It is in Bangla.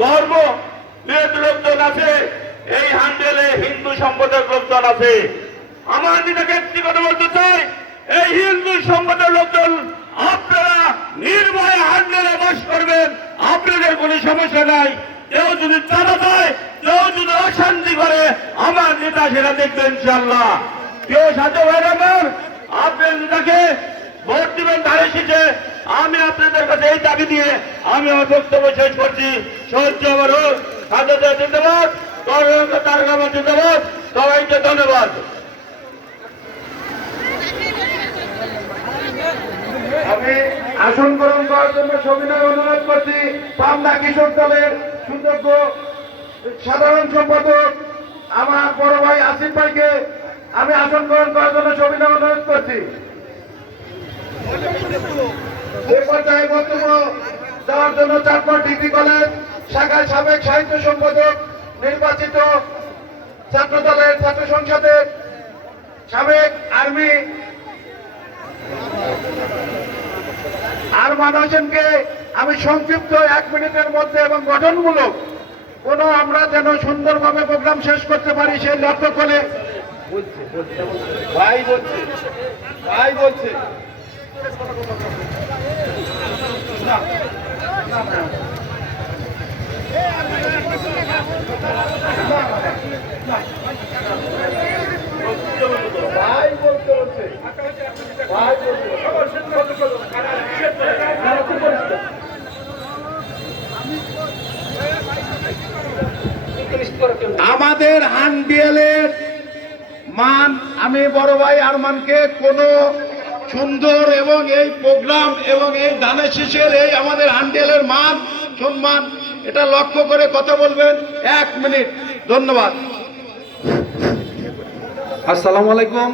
ধর্ম লোকজন আছে, এই হান্ডেলে হিন্দু সম্প্রদায়ের লোকজন আছে। আমার নিজেকে একটি কথা বলতে চাই, এই হিন্দু সম্প্রদায়ের লোকজন আপনারা নির্ভয়ে হান্ডেলে বাস করবেন, আপনাদের কোনো সমস্যা নাই। কেউ যদি চাঁদা দেয় কেউ যদি অশান্তি করে, আমার নেতা সেটা দেখবেন ইনশাল্লাহ কেউ সাথে ভাই আমার আমি আপনাদের কাছে এই দাবি দিয়ে আমি আমার বক্তব্য শেষ করছি। সহ্য আমার হোক সাথে জিন্দাবাদ তার আমার জিন্দাবাদ। সবাইকে ধন্যবাদ। আমি আসন গ্রহণ করার জন্য সবিনয় অনুরোধ করছি। পাবনা কৃষক দলের সুযোগ্য সাধারণ সম্পাদক আমার বড় ভাই আসিফ ভাইকে আমি আসন গ্রহণ করার জন্য সবিনয় অনুরোধ করছি। এই পর্যায়ে বক্তব্য দেওয়ার জন্য চাঁদপুর ডিগ্রি কলেজ শাখার সাবেক সাহিত্য সম্পাদক নির্বাচিত ছাত্র দলের ছাত্র সংসদের সাবেক আর্মি আর হোসেনকে আমি সংক্ষিপ্ত এক মিনিটের মধ্যে এবং গঠনমূলক কোনো আমরা যেন সুন্দরভাবে প্রোগ্রাম শেষ করতে পারি সেই লক্ষ্য করে ভাই বলছে ভাই বলছে। আমাদের হানবিয়ালের মান আমি বড় ভাই আরমানকে কোন সুন্দর এবং এই প্রোগ্রাম এবং এই দানের শীষের এই আমাদের হান্ডিয়ালের মান, সম্মান, এটা লক্ষ্য করে কথা বলবেন এক মিনিট। ধন্যবাদ। আসসালামু আলাইকুম।